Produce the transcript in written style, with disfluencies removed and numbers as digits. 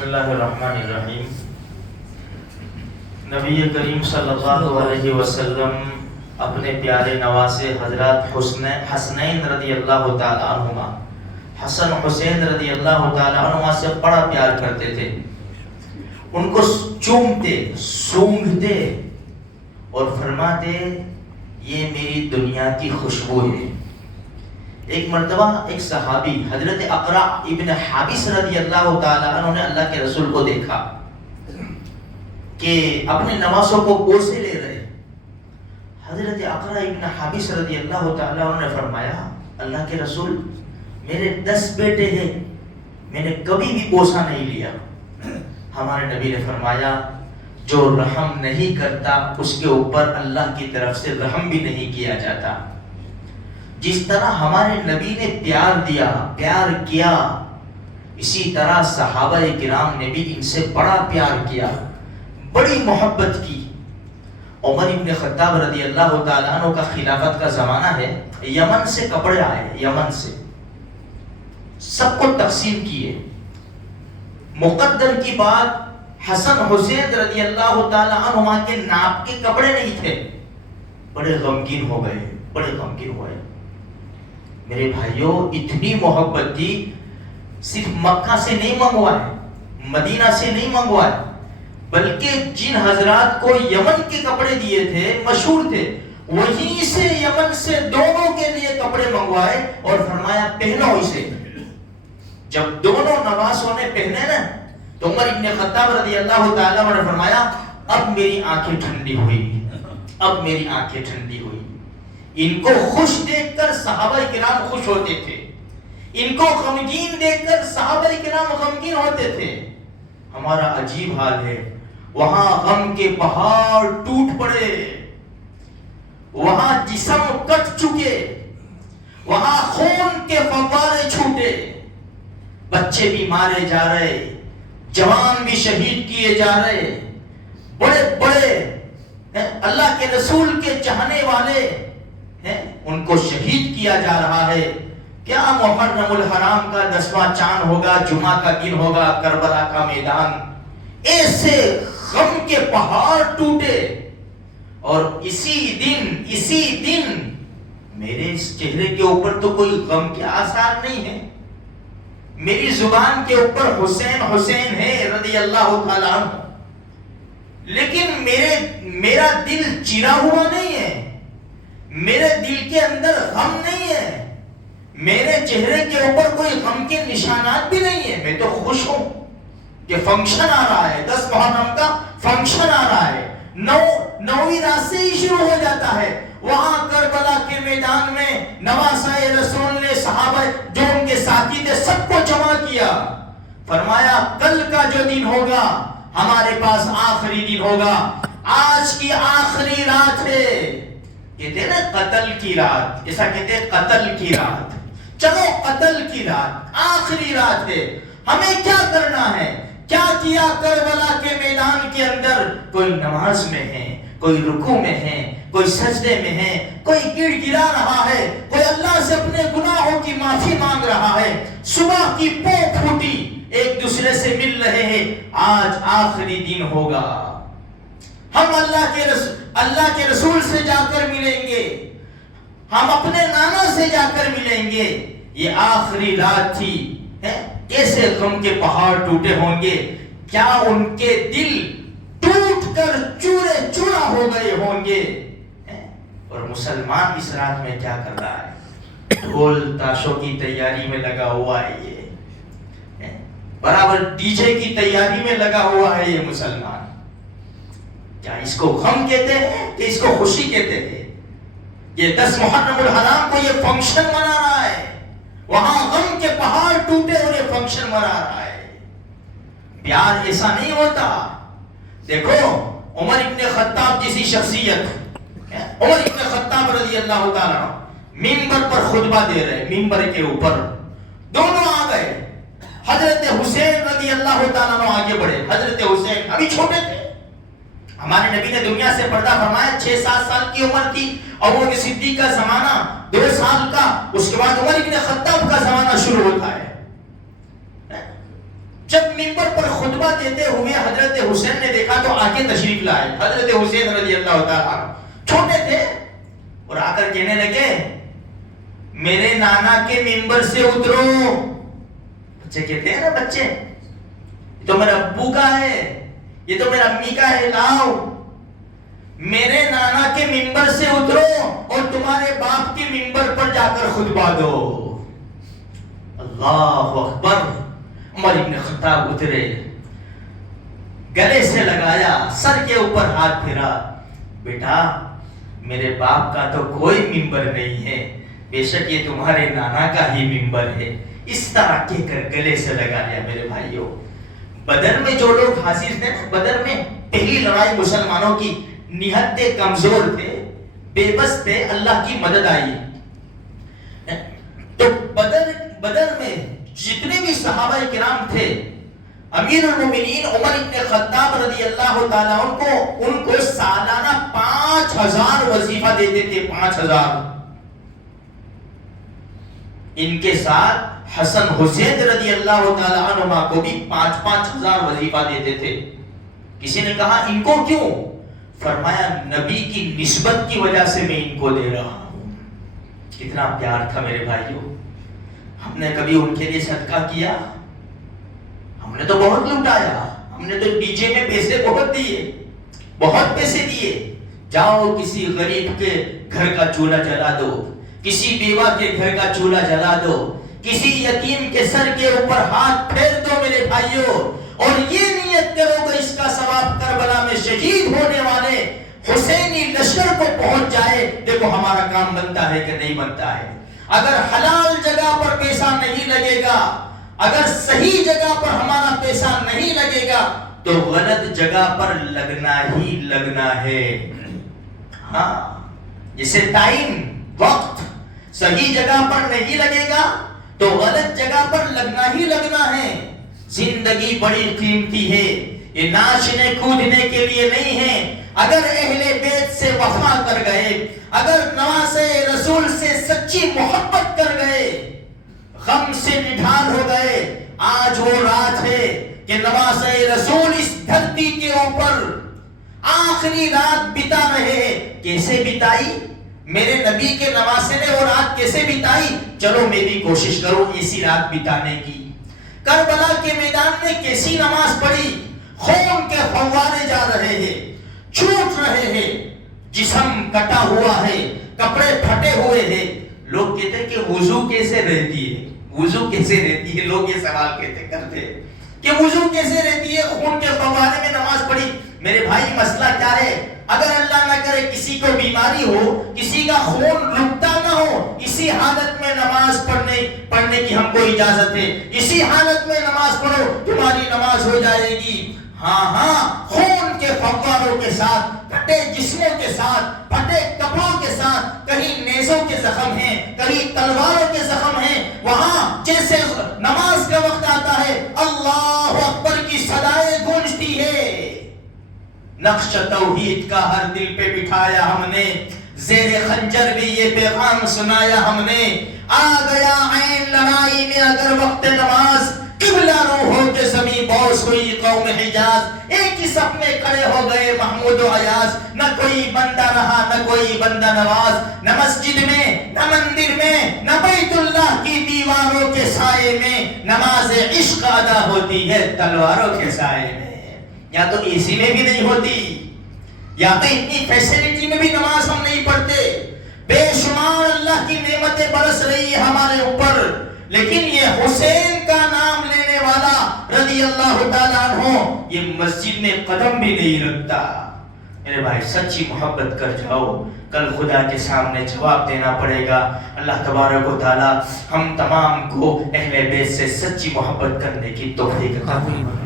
بسم اللہ الرحمن الرحیم۔ نبی کریم صلی اللہ علیہ وسلم اپنے پیارے نواسے حضرات حسنین رضی اللہ تعالی عنہما، حسن حسین رضی اللہ تعالی عنہما سے بڑا پیار کرتے تھے۔ ان کو چومتے، سونگھتے اور فرماتے یہ میری دنیا کی خوشبو ہے۔ ایک مرتبہ ایک صحابی حضرت اقرع ابن حابس رضی اللہ تعالی عنہ نے اللہ کے رسول کو دیکھا کہ اپنے نواسوں کو بوسے لے رہے۔ حضرت اقرع ابن حابس رضی اللہ تعالی عنہ نے فرمایا اللہ کے رسول میرے 10 بیٹے ہیں، میں نے کبھی بھی بوسا نہیں لیا۔ ہمارے نبی نے فرمایا جو رحم نہیں کرتا اس کے اوپر اللہ کی طرف سے رحم بھی نہیں کیا جاتا۔ جس طرح ہمارے نبی نے پیار دیا، پیار کیا، اسی طرح صحابہ کرام نے بھی ان سے بڑا پیار کیا، بڑی محبت کی۔ عمر ابن خطاب رضی اللہ تعالیٰ عنہ کا خلافت کا زمانہ ہے، یمن سے کپڑے آئے، یمن سے سب کو تقسیم کیے۔ مقدر کی بات حسن حسین رضی اللہ تعالیٰ عنہما کے ناپ کے کپڑے نہیں تھے۔ بڑے غمگین ہو گئے، بڑے غمگین ہوئے۔ میرے بھائیوں اتنی محبت تھی، صرف مکہ سے نہیں منگوائے، مدینہ سے نہیں منگوائے، بلکہ جن حضرات کو یمن کے کپڑے دیے تھے، مشہور تھے، وہیں سے یمن سے دونوں کے لیے کپڑے منگوائے اور فرمایا پہنو اسے۔ جب دونوں نواسوں نے پہنے نا تو عمر ابن خطاب رضی اللہ تعالیٰ عنہ نے فرمایا اب میری آنکھیں ٹھنڈی ہوئی، اب میری آنکھیں ٹھنڈی ہوئی۔ ان کو خوش دیکھ کر صحابہ کرام خوش ہوتے تھے، ان کو غمگین دیکھ کر صحابہ کرام غمگین ہوتے تھے۔ ہمارا عجیب حال ہے، وہاں غم کے پہاڑ ٹوٹ پڑے، وہاں جسم کٹ چکے، وہاں خون کے فوارے چھوٹے، بچے بھی مارے جا رہے، جوان بھی شہید کیے جا رہے، بڑے بڑے اللہ کے رسول کے چاہنے والے ان کو شہید کیا جا رہا ہے۔ کیا محرم الحرام کا 10واں چاند ہوگا، جمعہ کا دن ہوگا، کربلا کا میدان، ایسے غم کے پہاڑ ٹوٹے۔ اور اسی دن میرے اس چہرے کے اوپر تو کوئی غم کے آثار نہیں ہے، میری زبان کے اوپر حسین حسین ہے رضی اللہ تعالیٰ عنہ، لیکن میرا دل چیرا ہوا نہیں ہے، میرے دل کے اندر غم نہیں ہے، میرے چہرے کے اوپر کوئی غم کے نشانات بھی نہیں ہے۔ میں تو خوش ہوں کہ فنکشن آ رہا ہے، 10 محرم کا فنکشن آ رہا ہے، 9ویں رات سے ہی شروع ہو جاتا ہے۔ وہاں کربلا کے میدان میں نواسۂ رسول نے صحابہ جو ان کے ساتھی تھے سب کو جمع کیا، فرمایا کل کا جو دن ہوگا ہمارے پاس آخری دن ہوگا، آج کی آخری رات ہے۔ کہتے ہیں نا قتل کی رات، ایسا کہتے ہیں قتل کی رات، چلو قتل کی رات، آخری رات ہے، ہمیں کیا کرنا ہے؟ کیا کیا کربلا کے میدان کے اندر؟ کوئی نماز میں ہے، کوئی رکوع میں ہے، کوئی سجدے میں ہے، کوئی گڑ گڑا رہا ہے، کوئی اللہ سے اپنے گناہوں کی معافی مانگ رہا ہے، صبح کی پو پھوٹی ایک دوسرے سے مل رہے ہیں، آج آخری دن ہوگا، ہم اللہ کے رسول سے جا کر ملیں گے، ہم اپنے نانا سے جا کر ملیں گے۔ یہ آخری رات تھی، کیسے غم کے پہاڑ ٹوٹے ہوں گے، کیا ان کے دل ٹوٹ کر چورے چورا ہو گئے ہوں گے۔ اور مسلمان اس رات میں کیا کر رہا ہے؟ ڈھول تاشوں کی تیاری میں لگا ہوا ہے، یہ برابر ڈی جے کی تیاری میں لگا ہوا ہے یہ مسلمان۔ کیا اس کو غم کہتے ہیں کہ اس کو خوشی کہتے ہیں؟ یہ 10 محرم الحرام کو یہ فنکشن منا رہا ہے، وہاں غم کے پہاڑ ٹوٹے اور یہ فنکشن منا رہا ہے۔ پیار ایسا نہیں ہوتا۔ دیکھو عمر ابن خطاب جیسی شخصیت، عمر ابن خطاب رضی اللہ تعالیٰ ممبر پر خطبہ دے رہے، ممبر کے اوپر دونوں آ گئے، حضرت حسین رضی اللہ تعالیٰ آگے بڑھے، حضرت حسین ابھی چھوٹے تھے، ہمارے نبی نے دنیا سے پردہ فرمایا 6-7 سال کی عمر تھی، اور وہ صدیق کا زمانہ 2 سال کا، اس کے بعد عمر ابن خطاب کا زمانہ شروع ہوتا ہے۔ جب ممبر پر خطبہ دیتے ہوئے حضرت حسین نے دیکھا تو آگے تشریف لائے. حضرت حسین رضی اللہ تعالیٰ چھوٹے تھے اور آ کر کہنے لگے میرے نانا کے ممبر سے اترو. بچے کہتے ہیں نا بچے یہ تو میرا ابو کا ہے, یہ تو میرا امی کا ہے, لاؤ میرے نانا کے ممبر سے اترو اور تمہارے باپ کے ممبر پر جا کر خطبہ دو. اللہ اکبر. عمر ابن خطاب اترے, گلے سے لگایا, سر کے اوپر ہاتھ پھیرا, بیٹا میرے باپ کا تو کوئی ممبر نہیں ہے, بے شک یہ تمہارے نانا کا ہی ممبر ہے. اس طرح کہہ کر گلے سے لگا لیا. میرے بھائیوں, بدر میں جو لوگ حاضر تھے, بدر میں پہلی لڑائی مسلمانوں کی, نہایت کمزور تھے, بے بس تھے, اللہ کی مدد آئی. تو بدر میں جتنے بھی صحابہ کرام تھے, امیر المومنین عمر ابن خطاب رضی اللہ تعالیٰ ان کو سالانہ 5000 وظیفہ دیتے تھے. 5000. ان کے ساتھ حسن حسین رضی اللہ تعالیٰ عنہما کو بھی 5,000 وظیفہ دیتے تھے. کسی نے کہا ان کو کیوں؟ فرمایا نبی کی نسبت کی وجہ سے میں ان کو دے رہا ہوں. کتنا پیار تھا میرے بھائیوں. ہم نے کبھی ان کے لیے صدقہ کیا؟ ہم نے تو بہت لوٹایا, ہم نے تو ڈی جے میں پیسے بہت دیے, بہت پیسے دیے. جاؤ کسی غریب کے گھر کا چولہا جلا دو, کسی بیوہ کے گھر کا چولہا جلا دو, کسی یتیم کے سر کے اوپر ہاتھ پھیر دو میرے بھائیوں, اور یہ نیت کرو کہ اس کا ثواب کربلا میں شہید ہونے والے حسینی لشکر کو پہنچ جائے. دیکھو ہمارا کام بنتا ہے کہ نہیں بنتا ہے. اگر حلال جگہ پر پیسہ نہیں لگے گا, اگر صحیح جگہ پر ہمارا پیسہ نہیں لگے گا تو غلط جگہ پر لگنا ہی لگنا ہے. ہاں, جسے ٹائم وقت صحیح جگہ پر نہیں لگے گا تو غلط جگہ پر لگنا ہی لگنا ہے. زندگی بڑی قیمتی ہے, یہ ناچنے کودنے کے لیے نہیں ہے. اگر اہل بیت سے وفا کر گئے, اگر نواسے رسول سے سچی محبت کر گئے, غم سے نڈھال ہو گئے, آج وہ رات ہے کہ نواسے رسول اس دھرتی کے اوپر آخری رات بتا رہے ہیں. کیسے بتائی میرے نبی کے نواسے نے وہ رات, کیسے بتائی؟ چلو میں بھی کوشش کروں ایسی رات بتانے کی. کربلا کے میدان میں کیسی نماز پڑھی, خون کے فوارے جا رہے ہیں, چھوٹ رہے ہیں, جسم کٹا ہوا ہے, کپڑے پھٹے ہوئے ہیں. لوگ کہتے ہیں کہ وضو کیسے رہتی ہے, وضو کیسے رہتی ہے. لوگ یہ سوال کرتے ہیں کہ وضو کیسے رہتی ہے, خون کے فوارے میں نماز پڑھی. میرے بھائی مسئلہ کیا ہے؟ اگر اللہ نہ کرے کسی کو بیماری ہو, کسی کا خون رکتا نہ ہو, اسی حالت میں نماز پڑھنے کی ہم کو اجازت ہے. اسی حالت میں نماز پڑھو, تمہاری نماز ہو جائے گی. ہاں, خون کے فواروں کے ساتھ, پھٹے جسموں کے ساتھ, پھٹے کپڑوں کے ساتھ, کہیں نیزوں کے زخم ہیں, کہیں تلواروں کے زخم ہیں. وہاں جیسے نماز کا وقت آتا ہے اللہ اکبر کی صدائیں گونجتی ہے. نقش توحید کا ہر دل پہ بٹھایا ہم نے, زیر خنجر بھی یہ پیغام سنایا ہم نے. آ گیا عین لڑائی میں اگر وقت نماز, قبلہ روح ہو کے زمین بوس ہوئی قوم حجاز. ایک ہی صف میں کھڑے ہو گئے محمود و ایاز, نہ کوئی بندہ رہا نہ کوئی بندہ نواز. نہ مسجد میں نہ مندر میں نہ بیت اللہ کی دیواروں کے سائے میں, نماز عشق ادا ہوتی ہے تلواروں کے سائے میں. یا تو اے سی میں بھی نہیں ہوتی, یا تو اتنی فیسلٹی میں بھی نماز ہم نہیں پڑھتے. بے شمار اللہ کی نعمتیں برس رہی ہے ہمارے اوپر, لیکن یہ حسین کا نام لینے والا رضی اللہ تعالیٰ عنہ یہ مسجد میں قدم بھی نہیں رکھتا. میرے بھائی سچی محبت کر جاؤ, کل خدا کے سامنے جواب دینا پڑے گا. اللہ تبارک و تعالیٰ ہم تمام کو اہل بیت سے سچی محبت کرنے کی توفیق عطا فرمائے.